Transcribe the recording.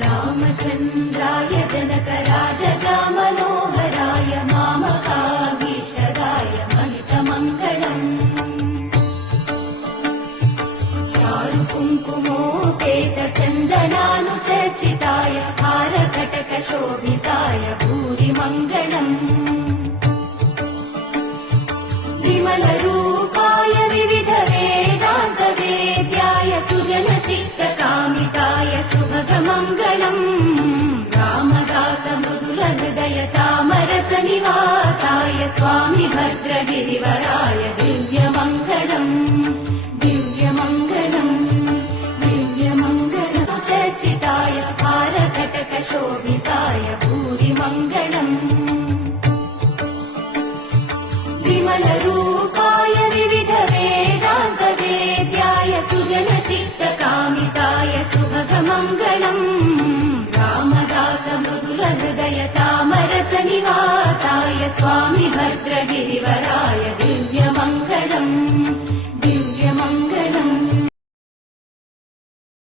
रामचन्द्राय जनकराजजामनोहराय मामकाभीष्टदाय महितमङ्गलम् चारुकुङ्कुमोपेतचन्दनानुचर्चिताय हारकटकशोभिताय भूरिमङ्गलम् विमलरूपाय विविधवेदान्तवेद्याय सुजनचित्तकामिताय सुभगमङ्गलम् रामदासमृदुलहृदय तामरसनिवासाय स्वामि भद्रगिरिवराय दिव्यमङ्गलम् दिव्यमङ्गलम् दिव्यमङ्गलम् चर्चिताय हारकटकशोभिताय भूरिमङ्गलम् विमलरूपाय विविधवेदान्तवेद्याय सुजनचित्तकामिताय सुभगमङ्गलम् रामदासमृदुलहृदय तामरसनिवासाय स्वामि भद्रगिरिवराय